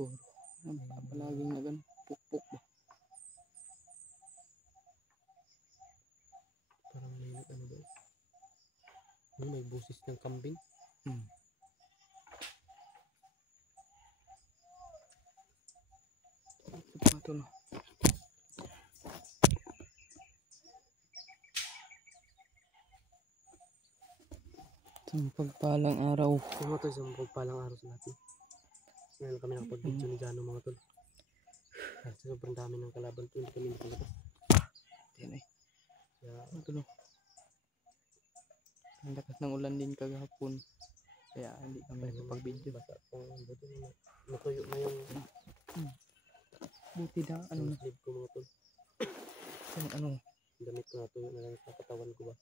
siguro. Palaging na ganun. Pukpok ba? Parang may ano ba? May busis ng kambing. Ito na. Isang pagpalang araw. Mga tol, isang pagpalang araw sa natin. Ngayon kami nakapag-video ni Jano mga tol. Kasi sobrang dami ng kalaban to, hindi kami nakalabas. Yan eh. Kaya, Ito na. Ang lakas ng ulan din kagahapon. Kaya hindi kami nakapag-video. basa kung buti na natuyo na yung Buti na ano na. sleeve ko mga tol. Yung ano. Damit ko natuyo na lang sa katawan ko ba.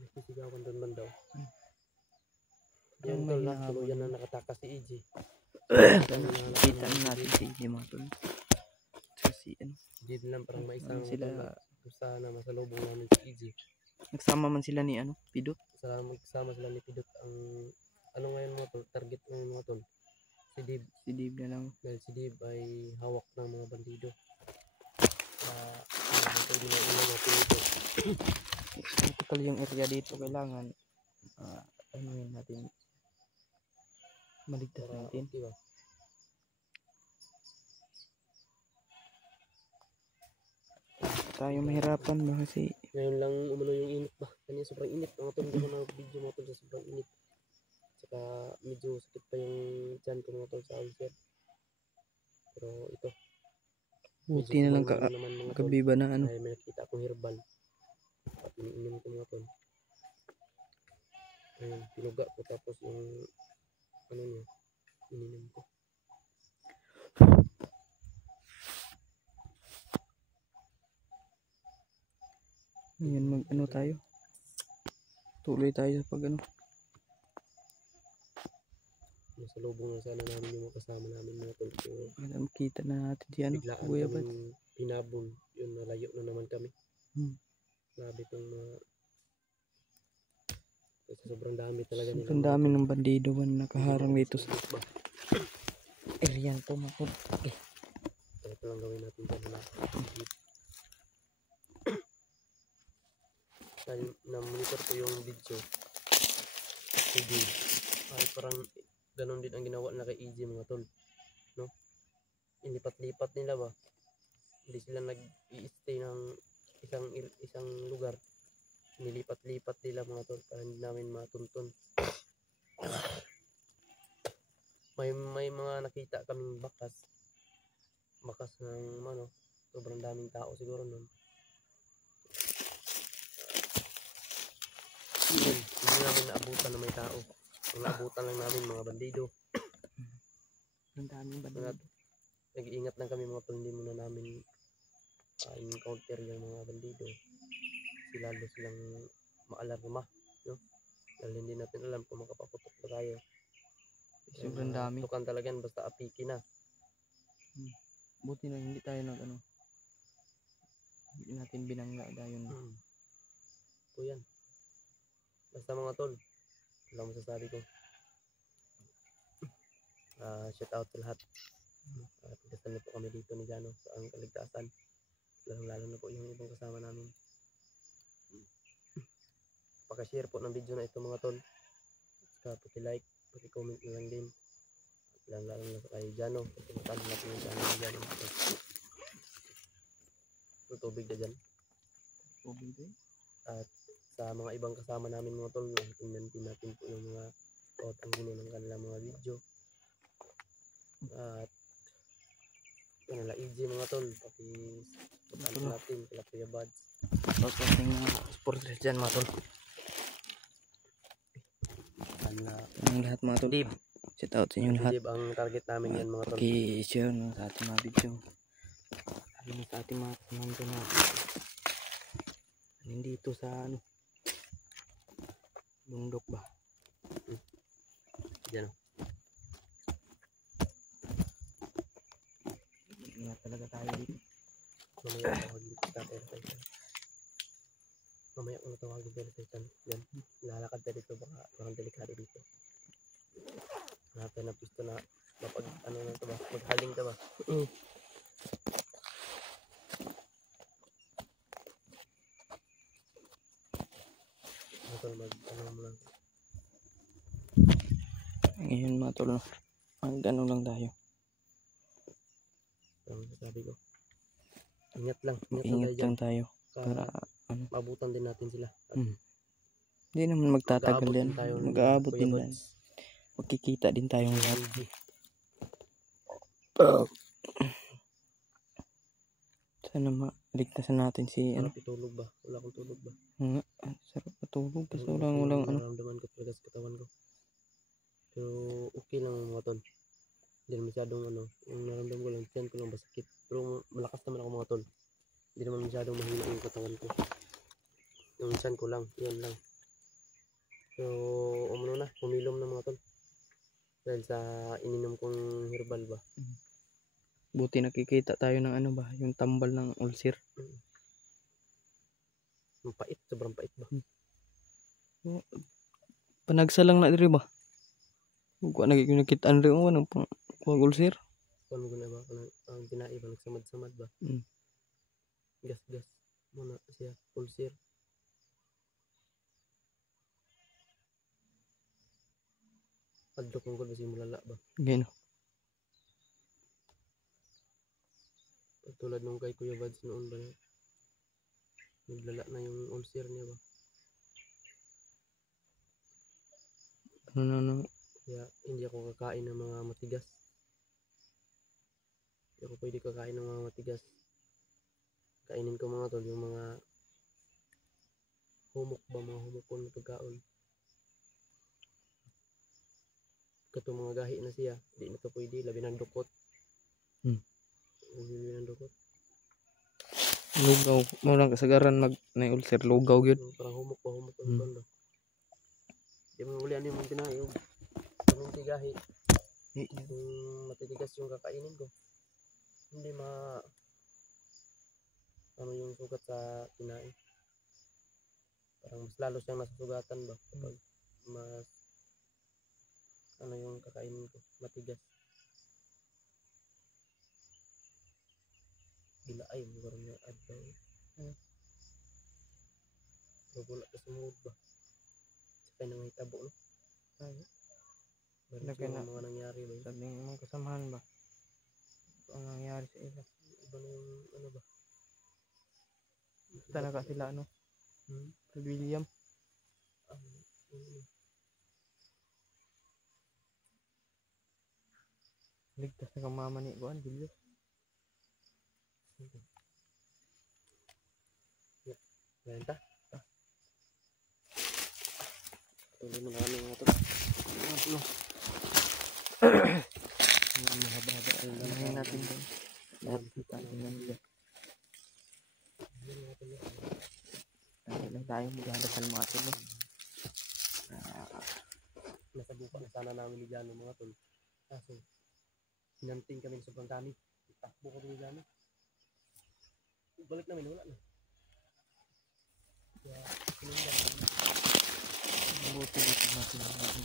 Nagsisigawan doon man daw. Yan tol na, tuluyan na nakatakas si EJ. Kita na natin si EJ mga tol. Kasi ano. Hindi lang parang maisang sila. Sana masalubong namin si EJ. Nagsama man sila ni ano, Pidot. Magsama sila ni Pidot. Ang ano ngayon mga tol, target ngayon mga tol. Si Dib. Si Dib na lang. Dahil si Dib ay hawak ng mga bandido. Pwede na ulang natin ito. Critical yung area dito, kailangan ano yun natin, maligtas natin. Diba? Tayo mahirapan ba kasi ngayon lang umano yung init ba. Kanina sobrang init. Mga tol, hindi ko na video mga tol sa sobrang init. Saka medyo sakit pa yung tiyan ko mga tol sa ulcer. Pero ito. buti na lang gabi ba na ano. Ay may nakita akong herbal. At iniinom ko mga tol. Ayun, pinuga ko tapos yung ano niya, ininom ko. Ngayon mag ano tayo. Tuloy tayo sa pag ano. Masalubong na sana namin yung mga kasama namin mga tol. Alam kita na natin si ano, biglaan Kuya Bad. Pinabon. Yun, nalayo na naman kami. Grabe itong kasi sobrang dami talaga nila. Sobrang dami ng bandido man nakaharang dito sa area to mga tol. Ito lang gawin natin dyan na na-monitor ko yung video. Sige. Ay parang ganun din ang ginawa na kay EJ mga tol. No? Ilipat-lipat nila ba? Hindi sila nag-i-stay ng isang lugar. Nilipat-lipat nila mga tol para hindi namin matuntun. May mga nakita kaming bakas ng ano, sobrang daming tao siguro nun. Hindi namin naabutan na may tao. Ang naabutan lang namin mga bandido. Ang daming bandido. Nag-iingat lang kami mga tol, hindi muna namin encounter yung mga bandido. Lalo silang maalarma, no? Dahil hindi natin alam kung makapaputok na tayo. Sobrang dami. Tukan talaga yan, basta apiki na. Buti na hindi tayo nag ano. Hindi natin binangga dahil Ito yan. Basta mga tol, wala mo sasabi ko. Shout out sa lahat. Pagdasal na po kami dito ni Jano sa ang kaligtasan. Lalo na po yung ibang kasama namin. Paka-share po ng video na ito mga tol. Saka paki-like, paki-comment na lang din. Lalo na sa kay Jano. Pagkakataon natin yung Jano ni Jano. Tubig na dyan. Tubig din. At sa mga ibang kasama namin mga tol, tingnan din natin po yung mga ang gulo ng kanilang mga video. At nila EJ mga tol, paki-support natin kila Kuya Buds. Pagkating mga supporters dyan mga tol. Ang lahat mga tol. Shout out sa inyo lahat. Ang target namin yan mga tol. Paki-share no, sa ating mga video. Lalo na sa ating mga kamando na nandito sa ano, bundok ba? Diyan o. Ingat talaga tayo dito. Mamaya tawagin ko sa Airtitan. Mamaya kung tawagin sa Airtitan. Yan. Lalakad tayo dito, baka delikado dito. natin na pisto na mapag ano na to ba, maghaling ta ba. Tol, mag ano mo lang. Ngayon mga tol, no? Mag ano lang tayo. Ang sabi ko. Ingat lang Ingat tayo lang tayo. para Para ano. mabutan din natin sila. At Hindi naman magtatagal mag-aabot yan. din tayo ng Mag-aabot Kuya din yan. Buds. Magkikita din tayong lahat. Sana maligtasan natin si ano. Sarap itulog ba? Wala akong tulog ba? Nga, sarap matulog. Kasi Parang walang okay ano. nararamdaman ko talaga sa katawan ko. Pero okay lang mga tol. Hindi naman masyadong ano. Yung nararamdaman ko lang, tiyan ko lang basakit. Pero malakas naman ako mga tol. Hindi naman masyadong mahina yung katawan ko. Yung tiyan ko lang, yun lang. So, umano na, pumilom na mga tol. Dahil sa ininom kong herbal ba. Buti nakikita tayo ng ano ba. Yung tambal ng ulcer. Ang pait, sobrang pait ba. Panagsa lang na diri ba. Kung nakikitaan rin ako ng ulcer. Kung ano ba, ang pinai ba, nagsamad-samad ba. Gas-gas muna siya, ulcer. Adlok ang gulbas yung mulala ba. Gano. Tulad nung kay Kuya Buds noon ba, naglala na yung ulcer niya ba. Ano. Kaya hindi ako kakain ng mga matigas. Hindi ako pwede kakain ng mga matigas. Kainin ko mga tol, yung mga humok ba, mga humukon na pagkaon. Kato mga gahi na siya, di na to pwede, labi ng dukot. Labi ng dukot. Lugaw. Murang kasagaran na ulcer. Lugaw yun. Parang humok ba, humok ba, ba. Di mo uli ano yung pinayog. Yung tigahi. Yung matitigas yung kakainin ko. Hindi ano yung sugat sa kinain. Parang mas lalo siyang nasasugatan ba kapag mas ano yung kakainin ko, matigas. Gila ay, parang yung adlaw. Wala ka sa mood ba? Sa kaya nangitabo, no? Meron siya mga nangyari ba yun? Sabi ng mga kasamahan ba? Ito ang nangyari sa ila. Iba na yung ano ba? Talaga sila ano? Sa William. Ligtas na kamama ni Juan, Julio. Renta? Tuloy mo na kami mga ito. Mahaba-haba. Ano natin doon? Lahat kita natin nila. Lagi lang tayo magdadasal mga tol. Nasa buka na sana namin ni Jano mga tol. Kaso, hinanting kami sobrang dami. Takbo kami ni Jano. Balik namin, wala na. Kaya, sinundan namin. Buti-buti natin natin.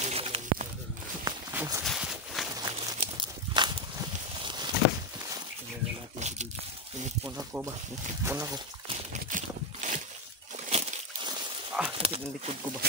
Sinundan namin sa akin. Sinundan natin si Dito. Sinipon ako ba? Sinipon ako. Sakit ng likod ko ba?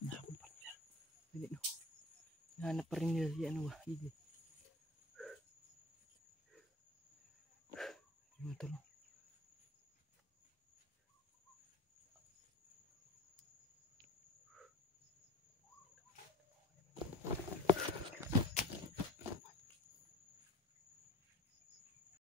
Nahabol pa nila. Hindi no. Nahanap pa rin nila si ano ba? Hindi. Yung talo.